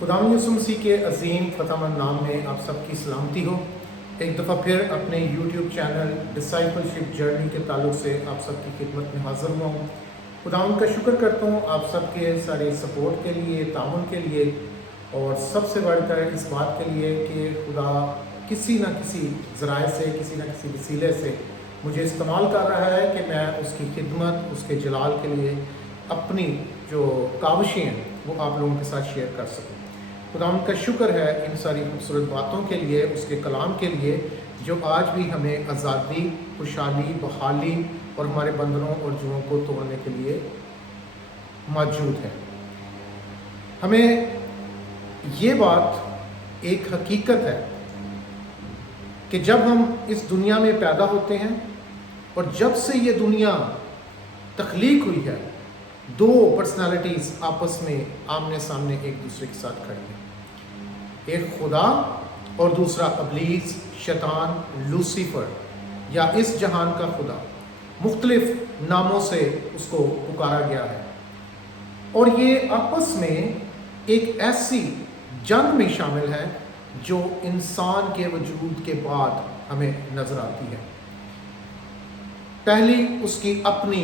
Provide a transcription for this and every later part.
خداوند یسوع مسیح کے عظیم فتح مند نام میں آپ سب کی سلامتی ہو۔ ایک دفعہ پھر اپنے یوٹیوب چینل ڈسائپلشپ جرنی کے تعلق سے آپ سب کی خدمت میں حاضر ہوا ہوں۔ خداوند کا شکر کرتا ہوں آپ سب کے سارے سپورٹ کے لیے، تعاون کے لیے، اور سب سے بڑھ کر اس بات کے لیے کہ خدا کسی نہ کسی ذرائع سے، کسی نہ کسی وسیلے سے مجھے استعمال کر رہا ہے کہ میں اس کی خدمت، اس کے جلال کے لیے اپنی جو کاوشیں ہیں وہ آپ لوگوں کے ساتھ شیئر کر سکوں۔ خداوند کا شکر ہے ان ساری خوبصورت باتوں کے لیے، اس کے کلام کے لیے جو آج بھی ہمیں آزادی، خوشحالی، بحالی اور ہمارے بندھنوں اور جوؤں کو توڑنے کے لیے موجود ہے۔ ہمیں یہ بات ایک حقیقت ہے کہ جب ہم اس دنیا میں پیدا ہوتے ہیں اور جب سے یہ دنیا تخلیق ہوئی ہے، دو پرسنالٹیز آپس میں آمنے سامنے ایک دوسرے کے ساتھ کھڑی ہیں، ایک خدا اور دوسرا ابلیس، شیطان، لوسیفر یا اس جہان کا خدا۔ مختلف ناموں سے اس کو پکارا گیا ہے، اور یہ آپس میں ایک ایسی جنگ میں شامل ہے جو انسان کے وجود کے بعد ہمیں نظر آتی ہے۔ پہلی اس کی اپنی،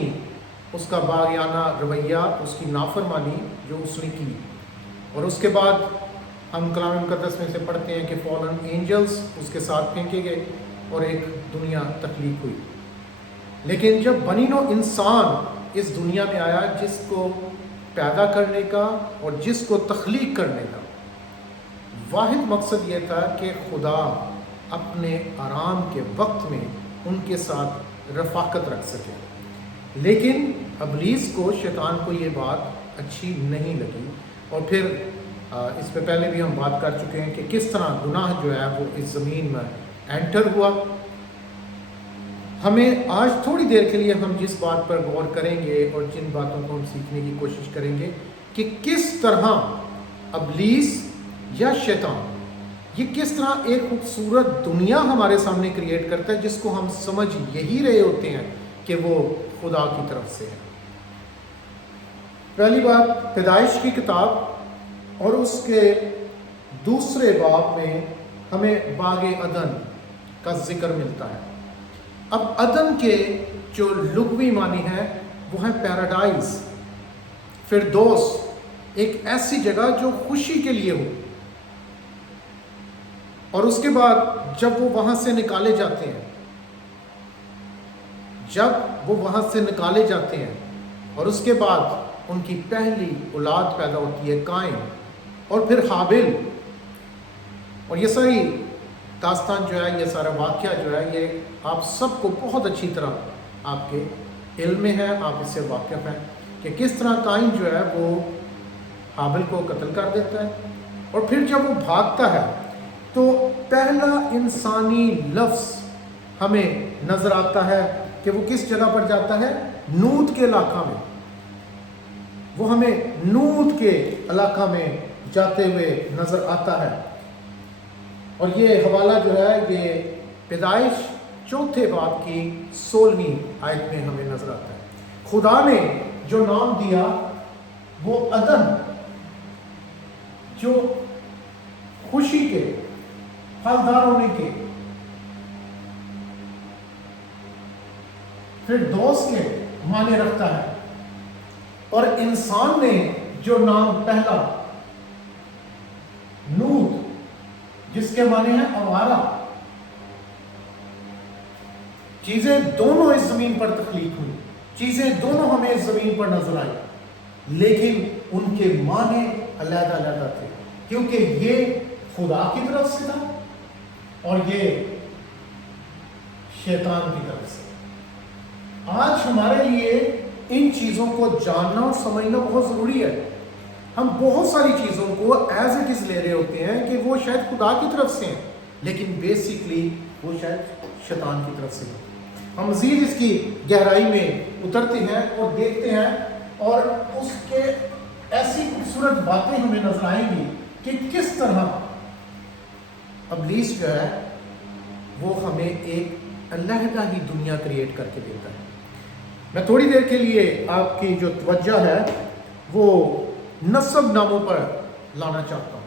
اس کا باغیانہ رویہ، اس کی نافرمانی جو اس نے کی، اور اس کے بعد ہم کلام مقدس میں سے پڑھتے ہیں کہ فالن اینجلز اس کے ساتھ پھینکے گئے اور ایک دنیا تخلیق ہوئی۔ لیکن جب بنی نوع انسان اس دنیا میں آیا، جس کو پیدا کرنے کا اور جس کو تخلیق کرنے کا واحد مقصد یہ تھا کہ خدا اپنے آرام کے وقت میں ان کے ساتھ رفاقت رکھ سکے، لیکن ابلیس کو، شیطان کو یہ بات اچھی نہیں لگی، اور پھر اس پہ پہلے بھی ہم بات کر چکے ہیں کہ کس طرح گناہ جو ہے وہ اس زمین میں انٹر ہوا۔ ہمیں آج تھوڑی دیر کے لیے ہم جس بات پر غور کریں گے اور جن باتوں کو ہم سیکھنے کی کوشش کریں گے کہ کس طرح ابلیس یا شیطان یہ کس طرح ایک خوبصورت دنیا ہمارے سامنے کریٹ کرتا ہے جس کو ہم سمجھ یہی رہے ہوتے ہیں کہ وہ خدا کی طرف سے ہے۔ پہلی بات، پیدائش کی کتاب اور اس کے دوسرے باب میں ہمیں باغ عدن کا ذکر ملتا ہے۔ اب عدن کے جو لغوی معنی ہے وہ ہے پیراڈائز، فردوس، ایک ایسی جگہ جو خوشی کے لیے ہو۔ اور اس کے بعد جب وہ وہاں سے نکالے جاتے ہیں، اور اس کے بعد ان کی پہلی اولاد پیدا ہوتی ہے، قائن، اور پھر حابل، اور یہ ساری داستان جو ہے، یہ سارا واقعہ جو ہے، یہ آپ سب کو بہت اچھی طرح آپ کے علم میں ہے، آپ اس سے واقف ہیں کہ کس طرح قائن جو ہے وہ حابل کو قتل کر دیتا ہے، اور پھر جب وہ بھاگتا ہے تو پہلا انسانی لفظ ہمیں نظر آتا ہے کہ وہ کس جگہ پر جاتا ہے، نوت کے علاقہ میں۔ وہ ہمیں نوت کے علاقہ میں جاتے ہوئے نظر آتا ہے، اور یہ حوالہ جو ہے یہ پیدائش چوتھے باب کی 16ویں آیت میں ہمیں نظر آتا ہے۔ خدا نے جو نام دیا وہ عدن، جو خوشی کے، پھلدار ہونے کے، پھر دوست کے معنی رکھتا ہے، اور انسان نے جو نام پہلا نوح، جس کے معنی ہے آوارہ، چیزیں دونوں اس زمین پر تخلیق ہوئی، چیزیں دونوں ہمیں اس زمین پر نظر آئی، لیکن ان کے معنی علیحدہ علیحدہ تھے، کیونکہ یہ خدا کی طرف سے تھا اور یہ شیطان کی طرف سے۔ آج ہمارے لیے ان چیزوں کو جاننا اور سمجھنا بہت ضروری ہے۔ ہم بہت ساری چیزوں کو ایز اٹ از لے رہے ہوتے ہیں کہ وہ شاید خدا کی طرف سے ہیں، لیکن بیسکلی وہ شاید شیطان کی طرف سے ہیں۔ ہم مزید اس کی گہرائی میں اترتے ہیں اور دیکھتے ہیں، اور اس کے ایسی خوبصورت باتیں ہمیں نظر آئیں گی کہ کس طرح ابلیس جو ہے وہ ہمیں ایک علیحدہ ہی دنیا کریٹ کر کے دیتا ہے۔ میں تھوڑی دیر کے لیے آپ کی جو توجہ ہے وہ نسب ناموں پر لانا چاہتا ہوں۔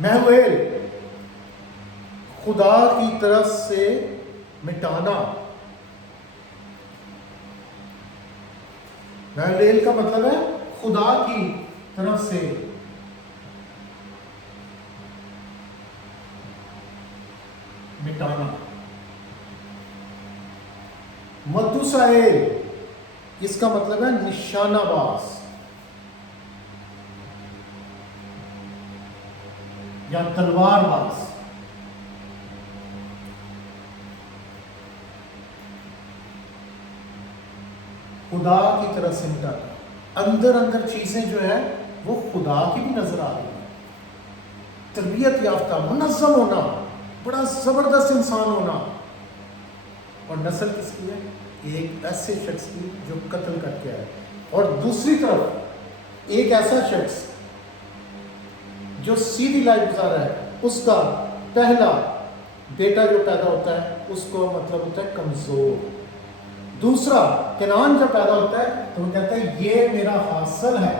محویل خدا کی طرف سے مٹانا. محویل کا مطلب ہے خدا کی طرف سے مٹانا. متوسائل اس کا مطلب ہے نشانہ باز یا تلوار باز. خدا کی طرف سے مٹانا. اندر چیزیں جو ہے وہ خدا کی بھی نظر آ رہی ہیں. تربیت یافتہ منظم ہونا, بڑا زبردست انسان ہونا. اور نسل کس کی ہے؟ ایک ایسے شخص کی جو قتل کر کے آئے. اور دوسری طرف ایک ایسا شخص جو سیدھی لائف گزارا ہے, اس کا پہلا بیٹا جو پیدا ہوتا ہے اس کو مطلب ہوتا ہے کمزور. دوسرا کنعان جب پیدا ہوتا ہے تو وہ کہتا ہے یہ میرا حاصل ہے.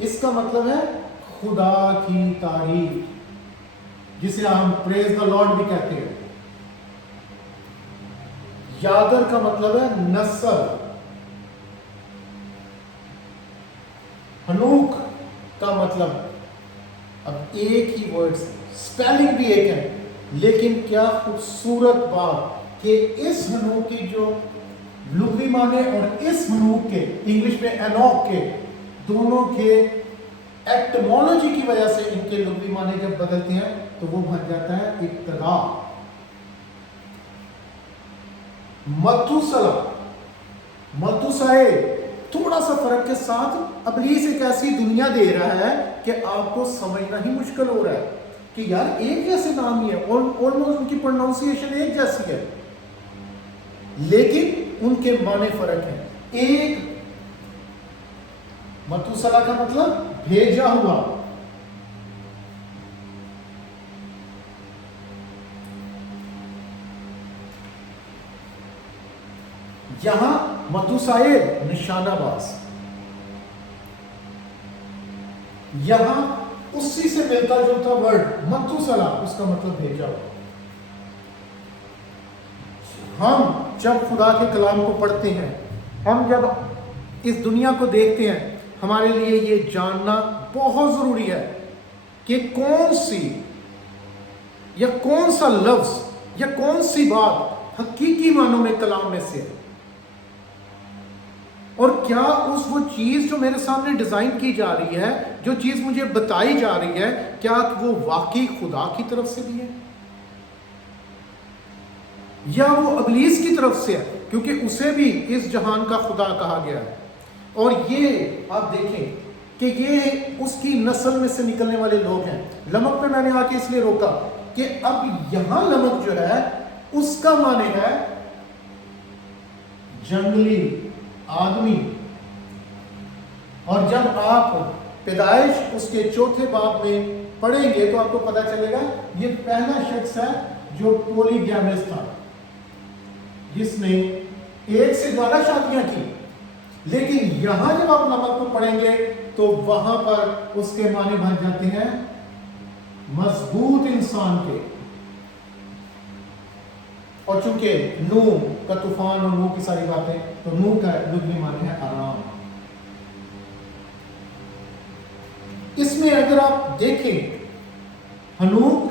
اس کا مطلب ہے خدا کی تعریف, جسے ہم پریز دا لارڈ بھی کہتے ہیں. یادر کا مطلب ہے نسل. ہنوک کا مطلب, اب ایک ہی ورڈ, سپیلنگ بھی ایک ہے, لیکن کیا خوبصورت بات کہ اس ہنوک کی جو لغوی معنی اور اس ہنوک کے انگلش میں اینوک کے دونوں کے ایٹمولوجی کی وجہ سے ان کے لغوی معنی جب بدلتے ہیں تو وہ بن جاتا ہے ابتدا. متوسائے تھوڑا سا فرق کے ساتھ ابلیس ایک ایسی دنیا دے رہا ہے کہ آپ کو سمجھنا ہی مشکل ہو رہا ہے کہ یار ایک جیسے نام ہی ہے, آلموسٹ ان کی پروناؤنسیشن ایک جیسی ہے, لیکن ان کے معنی فرق ہیں. ایک متوسلا کا مطلب بھیجا ہوا, یہاں متوسائل نشانہ باز. یہاں اسی سے ملتا جلتا ورڈ متوسلا, اس کا مطلب بھیجا ہوا. ہم جب خدا کے کلام کو پڑھتے ہیں, ہم جب اس دنیا کو دیکھتے ہیں, ہمارے لیے یہ جاننا بہت ضروری ہے کہ کون سی یا کون سا لفظ یا کون سی بات حقیقی معنوں میں کلام میں سے ہے, اور کیا وہ چیز جو میرے سامنے ڈیزائن کی جا رہی ہے, جو چیز مجھے بتائی جا رہی ہے, کیا وہ واقعی خدا کی طرف سے بھی ہے یا وہ ابلیس کی طرف سے ہے, کیونکہ اسے بھی اس جہان کا خدا کہا گیا ہے. اور یہ آپ دیکھیں کہ یہ اس کی نسل میں سے نکلنے والے لوگ ہیں. لمک پہ میں نے آ کے اس لیے روکا کہ اب یہاں لمک جو ہے اس کا معنی ہے جنگلی آدمی. اور جب آپ پیدائش اس کے چوتھے باب میں پڑھیں گے تو آپ کو پتہ چلے گا یہ پہلا شخص ہے جو پولی گیامس تھا, جس نے ایک سے زیادہ شادیاں کی. لیکن یہاں جب آپ نمک کو پڑھیں گے تو وہاں پر اس کے معنی بن جاتے ہیں مضبوط انسان کے. اور چونکہ نوح کا طوفان اور نوح کی ساری باتیں, تو نوح کا لغوی معنی ہے آرام. اس میں اگر آپ دیکھیں ہنوک,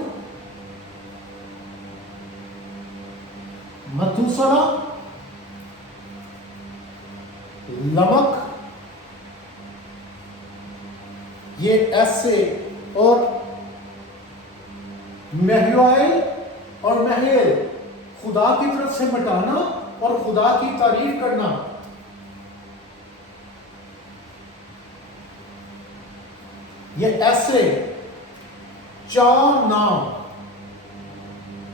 متوسلا, لمک, یہ ایسے, اور محیوائل اور محیل خدا کی طرف سے مٹانا اور خدا کی تعریف کرنا. یہ ایسے چار نام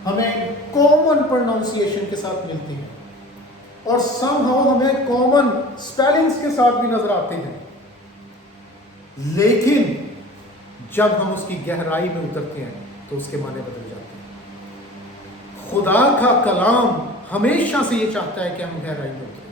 ہمیں کامن پروناؤنسیشن کے ساتھ ملتے ہیں اور سم ہاؤ ہمیں کامن سپیلنگز کے ساتھ بھی نظر آتے ہیں, لیکن جب ہم اس کی گہرائی میں اترتے ہیں تو اس کے معنی بدل جاتے ہیں. خدا کا کلام ہمیشہ سے یہ چاہتا ہے کہ ہم گہرائی میں اتریں.